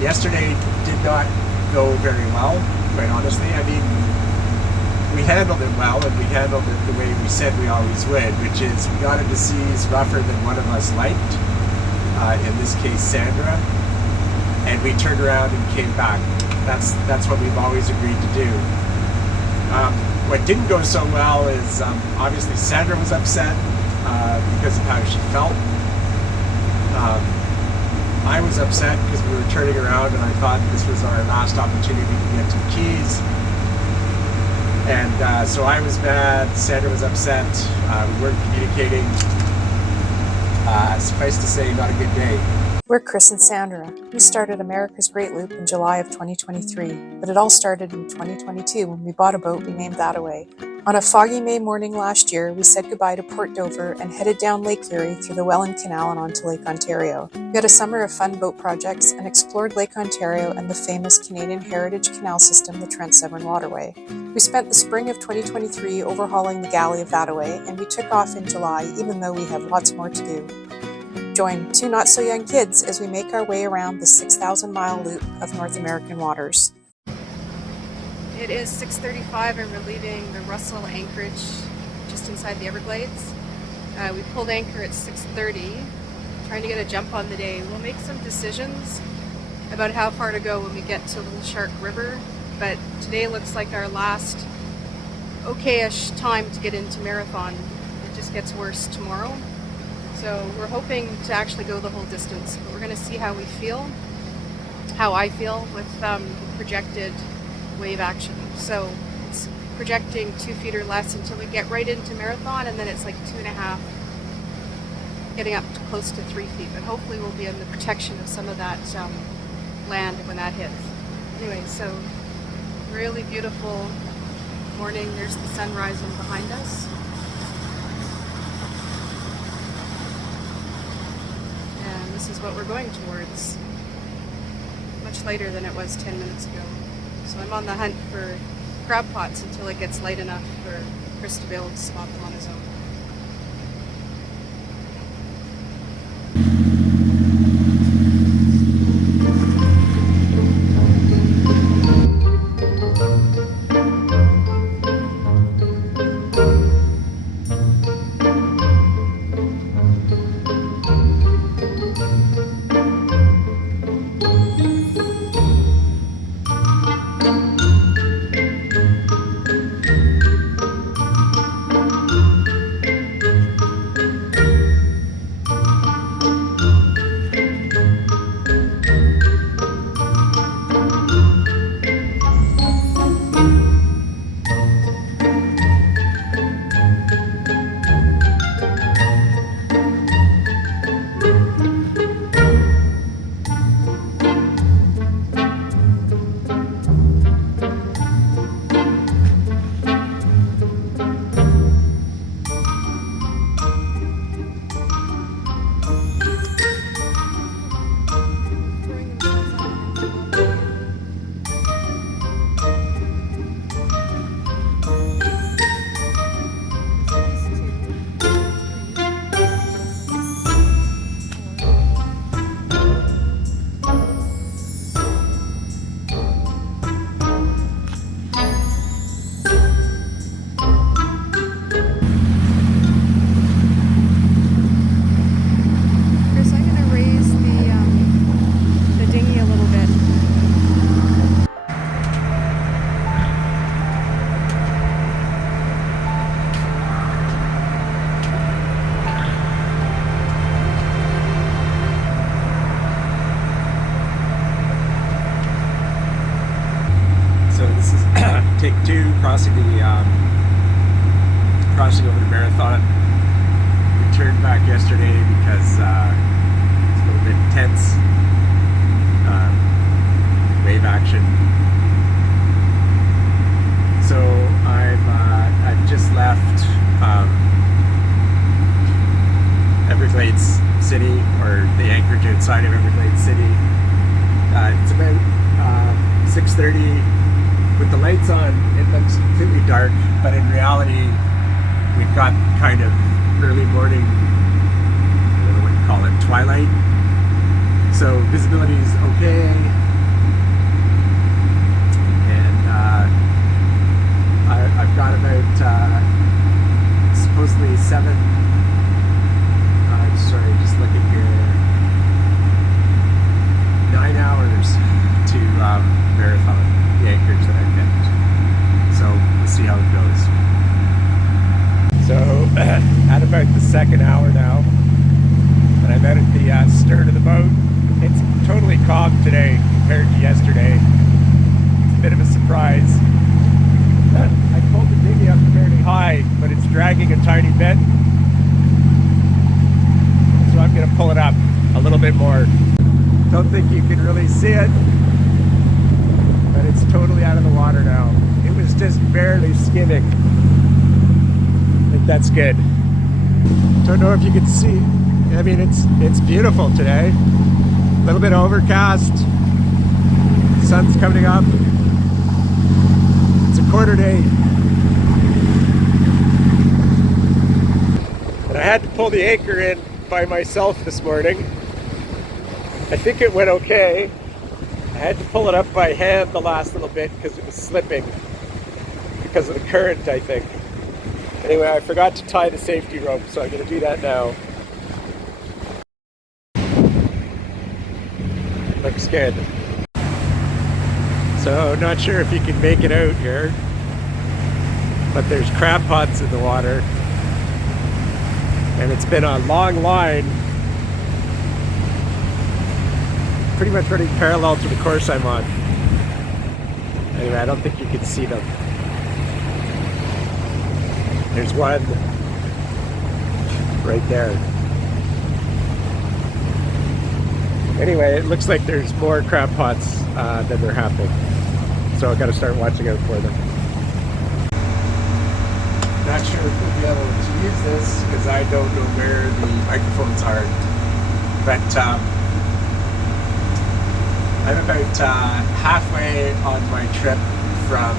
Yesterday did not go very well, quite honestly. I mean, we handled it well, and we handled it the way we said we always would, which is we got into seas rougher than one of us liked, in this case Sandra, and we turned around and came back. That's what we've always agreed to do. What didn't go so well is obviously Sandra was upset because of how she felt. I was upset because we were turning around and I thought this was our last opportunity to get to the Keys. And so I was mad, Sandra was upset, we weren't communicating. Suffice to say, not a good day. We're Chris and Sandra. We started America's Great Loop in July of 2023, but it all started in 2022 when we bought a boat we named Thataway. On a foggy May morning last year, we said goodbye to Port Dover and headed down Lake Erie through the Welland Canal and onto Lake Ontario. We had a summer of fun boat projects and explored Lake Ontario and the famous Canadian Heritage Canal System, the Trent Severn Waterway. We spent the spring of 2023 overhauling the galley of Thataway, and we took off in July, even though we have lots more to do. Join two not-so-young kids as we make our way around the 6,000-mile loop of North American waters. It is 6:35 and we're leaving the Russell anchorage just inside the Everglades. We pulled anchor at 6:30, trying to get a jump on the day. We'll make some decisions about how far to go when we get to Little Shark River, but today looks like our last okay-ish time to get into Marathon. It just gets worse tomorrow. So we're hoping to actually go the whole distance, but we're going to see how we feel, how I feel with the projected wave action. So it's projecting 2 feet or less until we get right into Marathon, and then it's like 2.5, getting up to close to 3 feet. But hopefully we'll be in the protection of some of that land when that hits. Anyway, so really beautiful morning. There's the sun rising behind us. And this is what we're going towards. Much later than it was 10 minutes ago. So I'm on the hunt for crab pots until it gets light enough for Chris to be able to spot them on his own. Take 2, crossing over the Marathon. We turned back yesterday because it's a little bit intense. Wave action. So I've just left Everglades City, or the anchorage outside of Everglades City. It's about 6:30. With the lights on, it looks completely dark, but in reality, we've got kind of early morning, I don't know what you call it, twilight. So visibility is okay, and I've got about supposedly 7. Sorry, just looking here. 9 hours to marathon the anchorage that I picked. So we'll see how it goes. So at about the 2nd hour now, and I'm out at the stern of the boat. It's totally calm today compared to yesterday. It's a bit of a surprise. I pulled the dinghy up fairly high, but it's dragging a tiny bit. So I'm going to pull it up a little bit more. Don't think you can really see it, but it's totally out of the water now. It was just barely skimming. I think that's good. Don't know if you can see. I mean, it's beautiful today. A little bit overcast. Sun's coming up. It's a 7:15. And I had to pull the anchor in by myself this morning. I think it went okay. I had to pull it up by hand the last little bit because it was slipping because of the current, I think. Anyway, I forgot to tie the safety rope, so I'm going to do that now. Looks good. So, not sure if you can make it out here, but there's crab pots in the water, and it's been a long line, pretty much running parallel to the course I'm on. Anyway, I don't think you can see them. There's one right there. Anyway, it looks like there's more crab pots than there have been. So I've got to start watching out for them. Not sure if we'll be able to use this because I don't know where the microphones are. But I'm about halfway on my trip from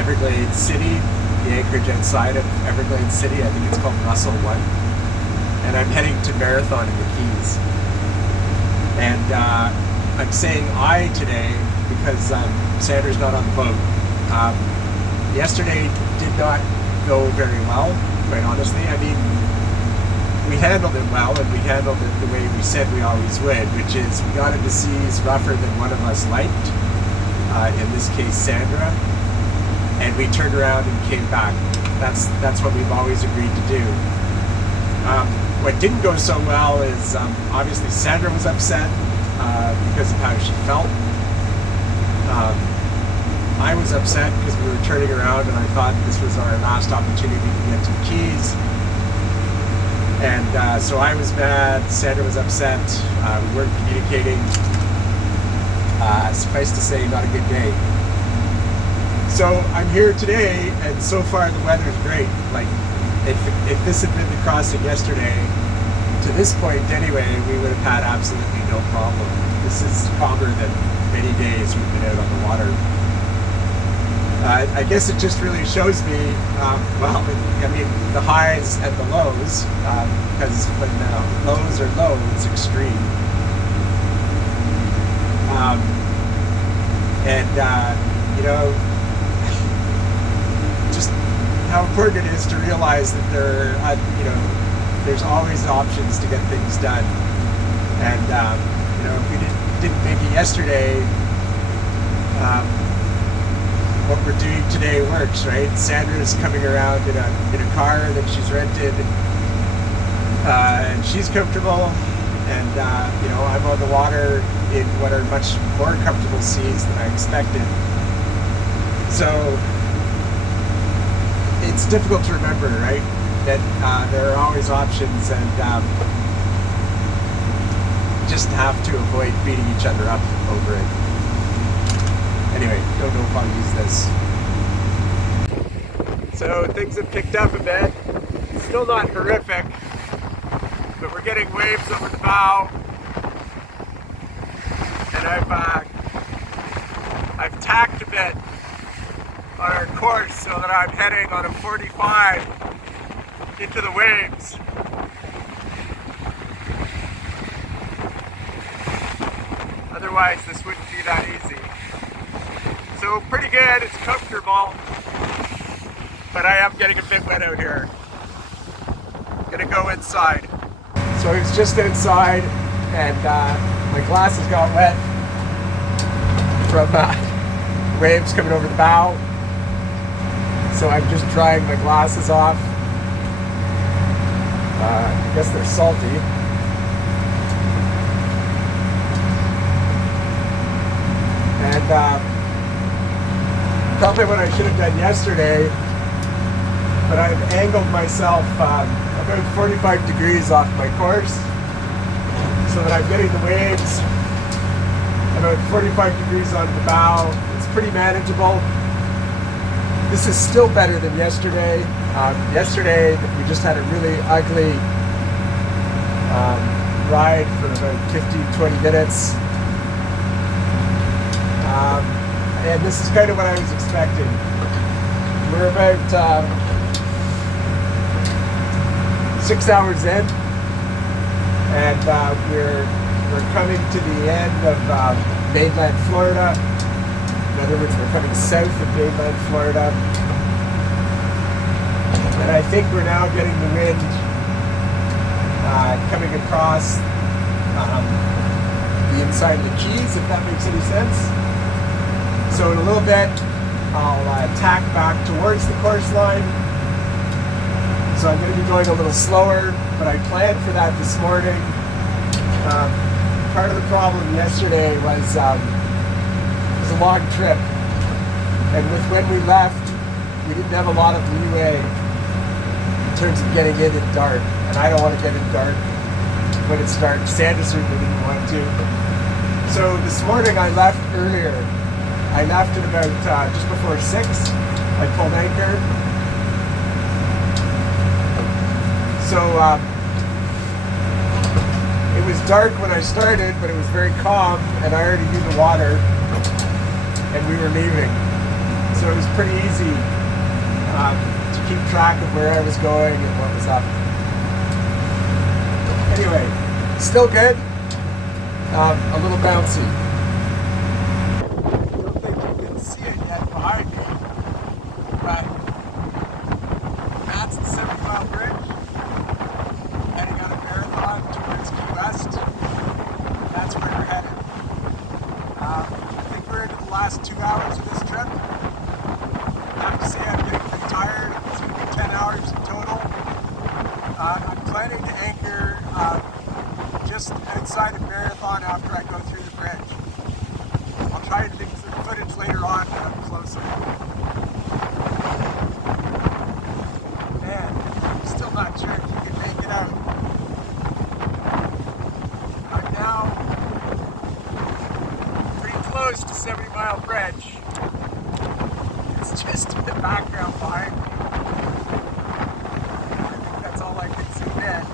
Everglades City, the anchorage outside of Everglades City. I think it's called Russell 1. And I'm heading to Marathon in the Keys. And I'm saying I today because Sandra's not on the boat. Yesterday did not go very well, quite honestly. I mean, we handled it well, and we handled it the way we said we always would, which is we got into seas rougher than one of us liked, in this case Sandra, and we turned around and came back. That's what we've always agreed to do. What didn't go so well is obviously Sandra was upset because of how she felt. I was upset because we were turning around and I thought this was our last opportunity to get to the Keys. And so I was mad, Sandra was upset, we weren't communicating. Suffice to say, not a good day. So I'm here today, and so far the weather's great. Like, if this had been the crossing yesterday, to this point anyway, we would have had absolutely no problem. This is calmer than many days we've been out on the water. I guess it just really shows me, well, I mean, the highs and the lows, because when the lows are low, it's extreme. You know, just how important it is to realize that you know, there's always options to get things done. And you know, if we didn't make it yesterday, what we're doing today works, right? Sandra's coming around in a car that she's rented, and she's comfortable, and you know, I'm on the water in what are much more comfortable seas than I expected. So it's difficult to remember, right, that there are always options, and just have to avoid beating each other up over it. Anyway, don't know if I'll use this. So things have picked up a bit. Still not horrific, but we're getting waves over the bow. And I've tacked a bit on our course so that I'm heading on a 45 into the waves. Otherwise, this wouldn't be that easy. So pretty good, it's comfortable, but I am getting a bit wet out here. Gonna go inside. So it's just outside, and my glasses got wet from waves coming over the bow. So I'm just drying my glasses off. I guess they're salty. And probably what I should have done yesterday, but I've angled myself about 45 degrees off my course so that I'm getting the waves about 45 degrees onto the bow. It's pretty manageable. This is still better than yesterday. Yesterday we just had a really ugly ride for about 15-20 minutes. And this is kind of what I was expecting. We're about 6 hours in, and we're coming to the end of mainland Florida. In other words, we're coming south of mainland Florida. And I think we're now getting the wind coming across the inside of the Keys, if that makes any sense. So in a little bit, I'll tack back towards the course line. So I'm going to be going a little slower, but I planned for that this morning. Part of the problem yesterday was it was a long trip, and with when we left, we didn't have a lot of leeway in terms of getting in at dark, and I don't want to get in dark when it's dark. Sandra certainly didn't want to. So this morning I left earlier. I left at about just before 6. I pulled anchor. So it was dark when I started, but it was very calm, and I already knew the water, and we were leaving. So it was pretty easy to keep track of where I was going and what was up. Anyway, still good. A little bouncy. I don't think you can see it yet behind me, but that's the 70-mile bridge heading out of Marathon towards Key West. That's where we're headed. I think we're into the last 2 hours of this trip. I have to say I'm getting a bit tired. It's going to be 10 hours in total. I'm planning to anchor just outside of Marathon after I go through the bridge. I'll try to take some footage later on when I'm closer. Man, I'm still not sure if you can make it out. I'm now pretty close to 70-mile bridge. It's just in the background behind me. I think that's all I can zoom in.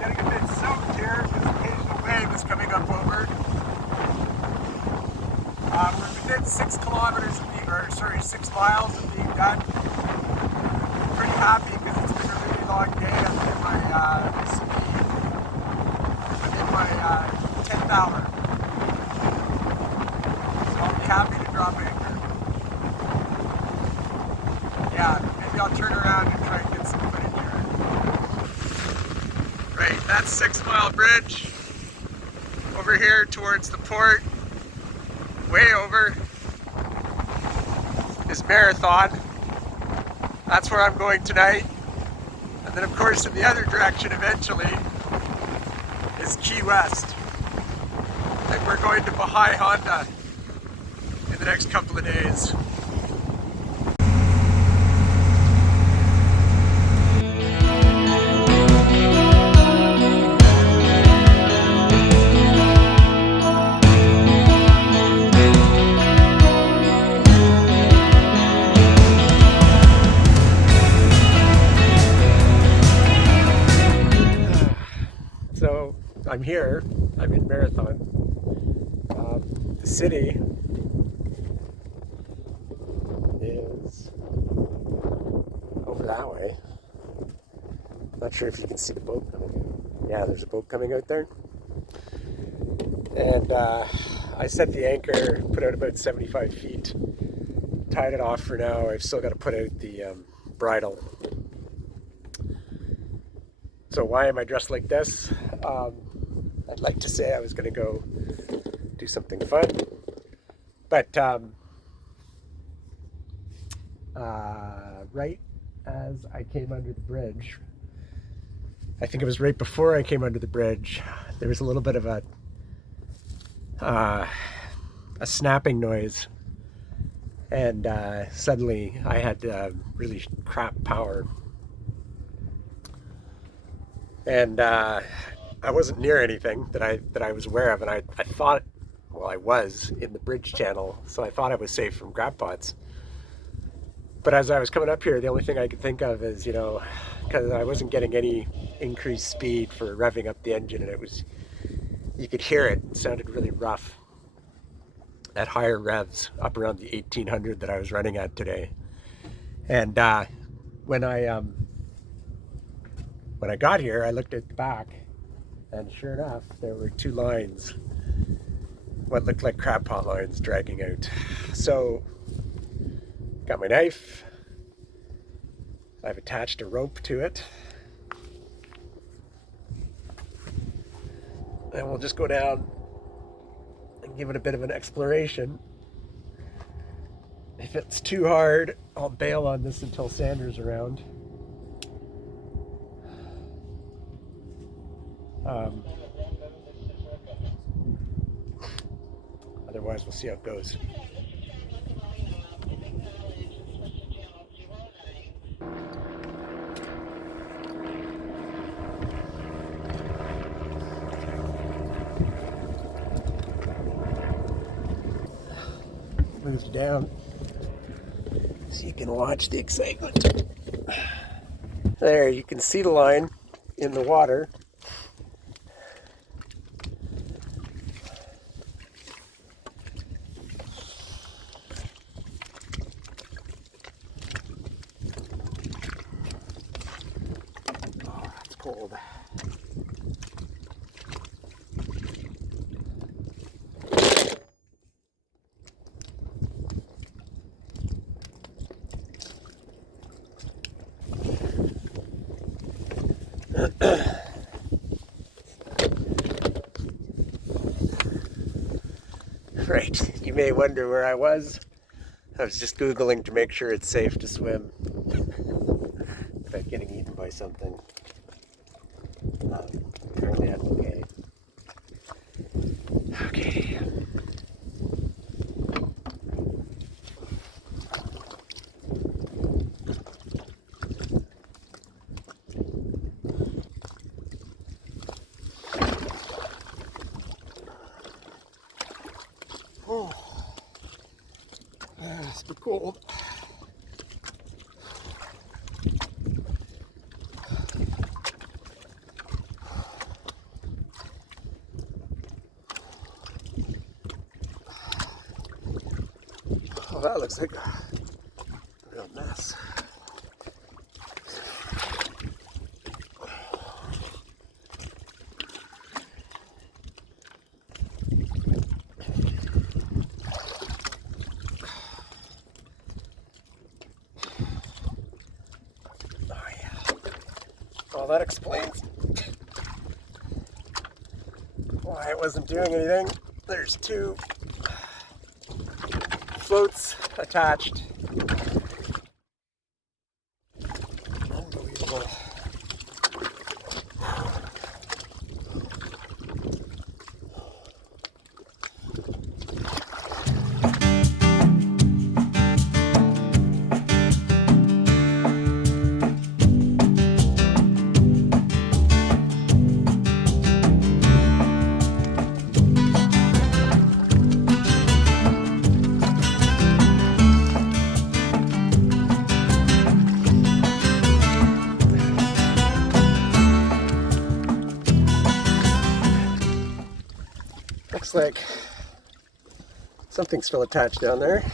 Getting a bit soaked here because the occasional wave is coming up over. We're within 6 kilometers of being, or sorry, 6 miles of being done. I'm pretty happy because it's been a really long day. I'm in my speed. I'm in my 10th hour. I'll be happy to drop anchor. Yeah, maybe I'll turn around and try and get some footage here. Right, that's 6-mile bridge. Over here towards the port, way over, is Marathon. That's where I'm going tonight. And then of course in the other direction eventually is Key West. And we're going to Bahai Honda in the next couple of days. So I'm here, I'm in Marathon. The city is over that way. Not sure if you can see the boat coming in. Yeah, there's a boat coming out there. And I set the anchor, put out about 75 feet, tied it off for now. I've still got to put out the bridle. So why am I dressed like this? I'd like to say I was going to go do something fun, but right as I came under the bridge, I think it was right before I came under the bridge, there was a little bit of a snapping noise, and suddenly I had really crap power, and I wasn't near anything that I was aware of, and I thought, well, I was in the bridge channel, so I thought I was safe from grab pots. But as I was coming up here, the only thing I could think of is, you know, because I wasn't getting any increased speed for revving up the engine, and it was, you could hear it. It sounded really rough at higher revs, up around the 1800 that I was running at today. And when I got here, I looked at the back, and sure enough, there were two lines, what looked like crab pot lines, dragging out. So got my knife, I've attached a rope to it, and we'll just go down and give it a bit of an exploration. If it's too hard, I'll bail on this until Sanders around. Otherwise, we'll see how it goes. Moved down so you can watch the excitement. There, you can see the line in the water. Oh, it's cold. Right, you may wonder where I was. I was just Googling to make sure it's safe to swim without getting eaten by something. Apparently that's okay. Okay. Oh, it's been cold. Oh, that looks like a real mess. Well, that explains why it wasn't doing anything. There's two floats attached. Unbelievable. Looks like something's still attached down there.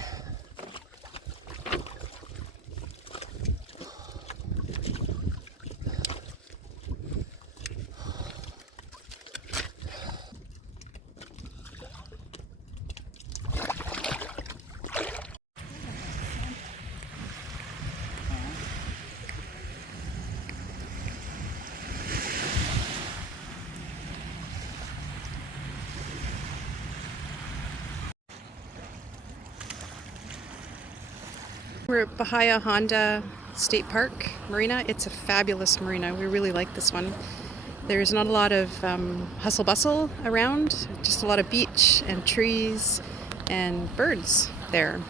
We're at Bahia Honda State Park Marina. It's a fabulous marina. We really like this one. There's not a lot of hustle bustle around, just a lot of beach and trees and birds there.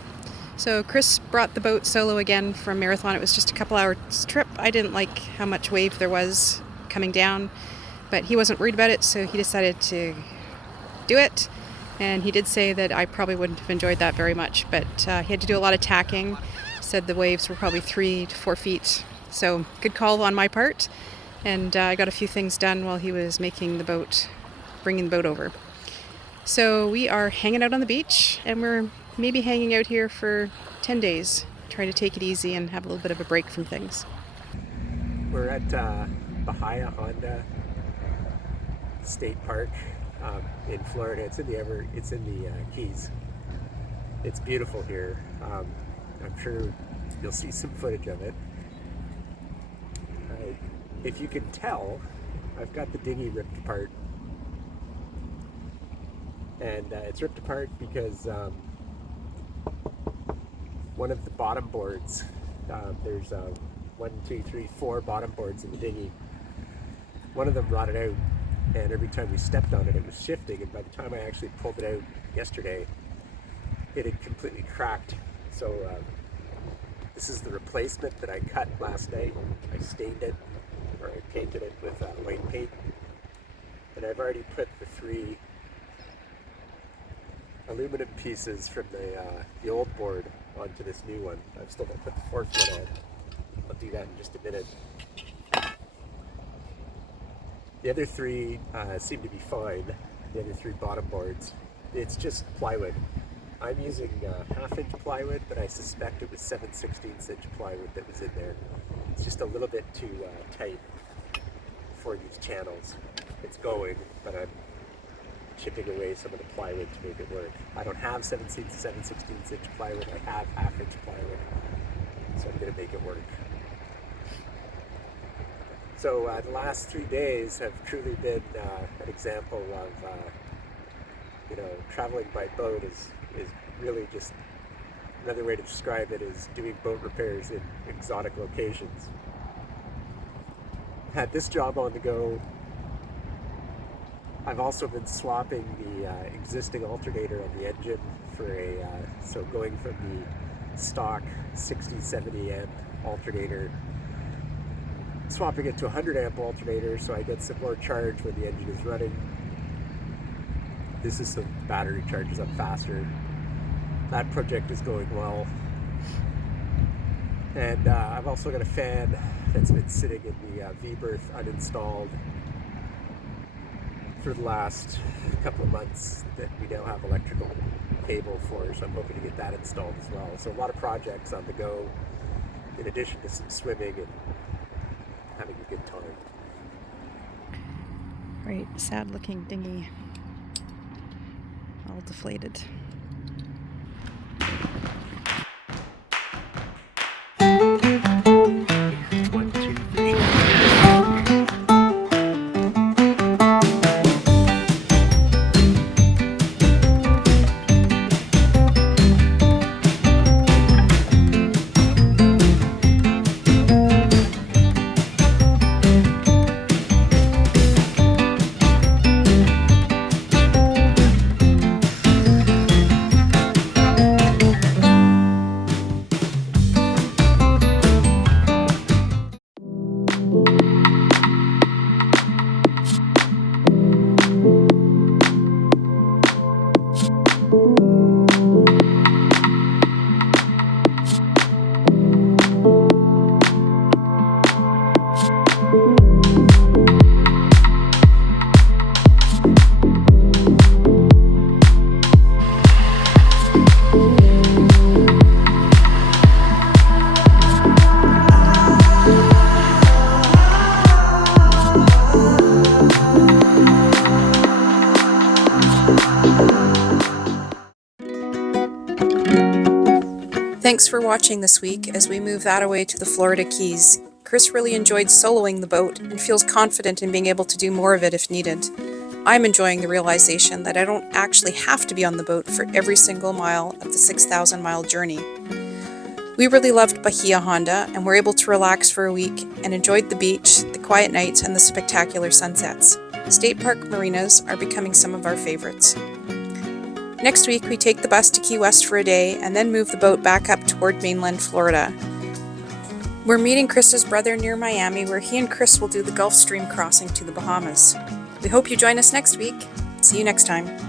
So Chris brought the boat solo again from Marathon. It was just a couple hours trip. I didn't like how much wave there was coming down, but he wasn't worried about it, so he decided to do it. And he did say that I probably wouldn't have enjoyed that very much, but he had to do a lot of tacking. Said the waves were probably 3 to 4 feet. So good call on my part. And I got a few things done while he was making the boat, bringing the boat over. So we are hanging out on the beach, and we're maybe hanging out here for 10 days, trying to take it easy and have a little bit of a break from things. We're at Bahia Honda State Park in Florida. It's in the Keys. It's beautiful here. I'm sure you'll see some footage of it. If you can tell, I've got the dinghy ripped apart. And it's ripped apart because one of the bottom boards, there's 1, 2, 3, 4 bottom boards in the dinghy. One of them rotted out, and every time we stepped on it, it was shifting, and by the time I actually pulled it out yesterday, it had completely cracked. So this is the replacement that I cut last night. I stained it, or I painted it with white paint, and I've already put the 3 aluminum pieces from the old board onto this new one. I've still got to put the 4th one on. I'll do that in just a minute. The other 3 seem to be fine. The other 3 bottom boards. It's just plywood. I'm using 1/2-inch plywood, but I suspect it was 7/16" plywood that was in there. It's just a little bit too tight for these channels. It's going, but I'm chipping away some of the plywood to make it work. I don't have 7/16" plywood. I have 1/2-inch plywood, so I'm going to make it work. So the last 3 days have truly been an example of traveling by boat is really just another way to describe it is doing boat repairs in exotic locations. Had this job on the go. I've also been swapping the existing alternator on the engine for so going from the stock 60-70 amp alternator, swapping it to a 100 amp alternator so I get some more charge when the engine is running. This is so the battery charges up faster. That project is going well. And I've also got a fan that's been sitting in the V-berth uninstalled for the last couple of months that we now have electrical cable for, so I'm hoping to get that installed as well. So a lot of projects on the go, in addition to some swimming and having a good time. Right, sad looking dinghy, all deflated. Thanks for watching this week as we move Thataway to the Florida Keys. Chris really enjoyed soloing the boat and feels confident in being able to do more of it if needed. I'm enjoying the realization that I don't actually have to be on the boat for every single mile of the 6,000-mile journey. We really loved Bahia Honda and were able to relax for a week and enjoyed the beach, the quiet nights, and the spectacular sunsets. State park marinas are becoming some of our favorites. Next week, we take the bus to Key West for a day and then move the boat back up toward mainland Florida. We're meeting Krista's brother near Miami, where he and Chris will do the Gulf Stream crossing to the Bahamas. We hope you join us next week. See you next time.